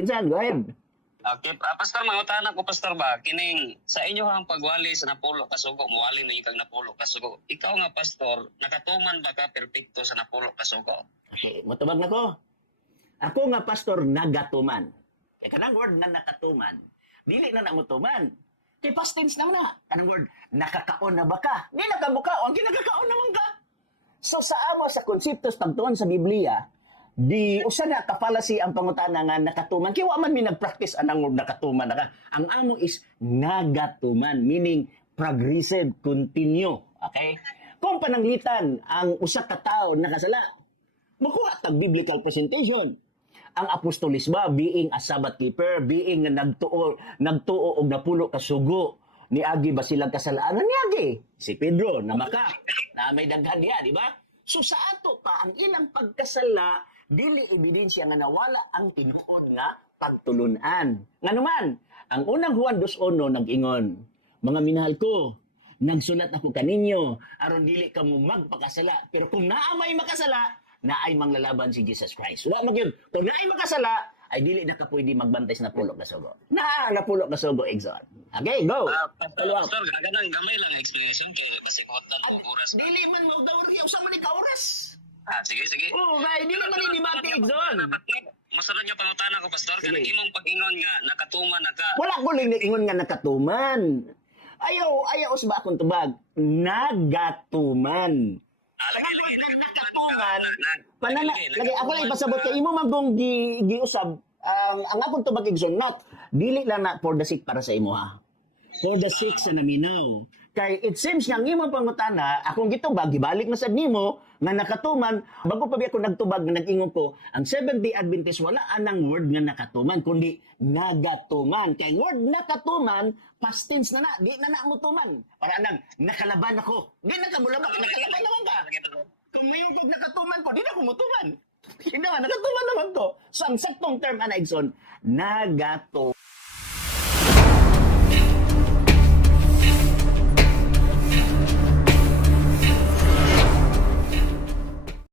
Jinsan, go ahead. Okay, pastor, mangutana ko, pastor ba, kining sa inyo ang pagwali sa napulo kasugo, muwali na ikang napulo kasugo. Ikaw nga, pastor, nakatuman ba ka perpekto sa napulo kasugo? Okay, matubag na ko. Ako nga, pastor, nagatuman. Kaya kanang word na nakatuman, dili na namutuman. Kaya past tense lang na. Kanang word, nakakaon na ba ka? Di nakabuka, ang kinakakaon naman ka. So, sa amo sa konseptos pagtuon sa Biblia, di usa na kapalasi ang pangutana nga nakatuman. Kaya man mi nag-practice anang word nakatuman. Ang amo is nagatuman, meaning progressive, continue. Okay? Kung pananglitan ang usa ka tawo nakasala, makuha tag biblical presentation. Ang apostolis ba, being a Sabbath keeper, being na nagtuo og napulo ka sugo, ni Agi ba silang kasalanan ni Agi? Si Pedro, namaka, na may daghan niya, di ba? So sa ato pa, ang ilang pagkasala, dili ebidensya nga nawala ang tinuod nga pagtulunan. Nga naman, ang unang Juan 2:1 nag-ingon, mga minahal ko, nagsulat ako kaninyo, aron dili ka mo magpakasala. Pero kung naamay makasala, naay manglalaban si Jesus Christ. Wala magyud. Kung naay makasala, ay dili na ka pwede magbantay sa napulok na sugo. Napulok na sugo, exon. Okay, go. Pastor, ganang gamay lang ang explanation kaya kasi kontan ang oras. Dili man mo gawin kaya usang man ka oras. Sige, sige. Oo, kaya dili man i-debate, exon. Masunod niyo pangutana ko, pastor, kanang imong pag-ingon nga nakatuman naka. Wala ko lang ingon nga nakatuman. Ayaw ba akong tubag? Nagatuman. Lagi. Nakatuman. Lagi ako lang ipasabot kay imo magong giusab ang akong tubag igsoon not dili lang na for the sake para sa imo ha. For the sake sa naminaw. Kay it seems nga ang imong pangutana akong gitubag gibalik na sad nimo nga nakatuman bago pa ako nagtubag nga nag-ingon ko ang Seventh-day Adventist wala anang word nga nakatuman kundi nagatuman. Kay word nakatuman past tense na di na namutuman. Para nang nakalaban ako. Di na kamulabak nakalaban naman ka. Kung mayroon kong nakatuman ko, di na kumutuman. Hindi naman, nakatuman naman ko. So, ang saktong term, Anaigson, nagato.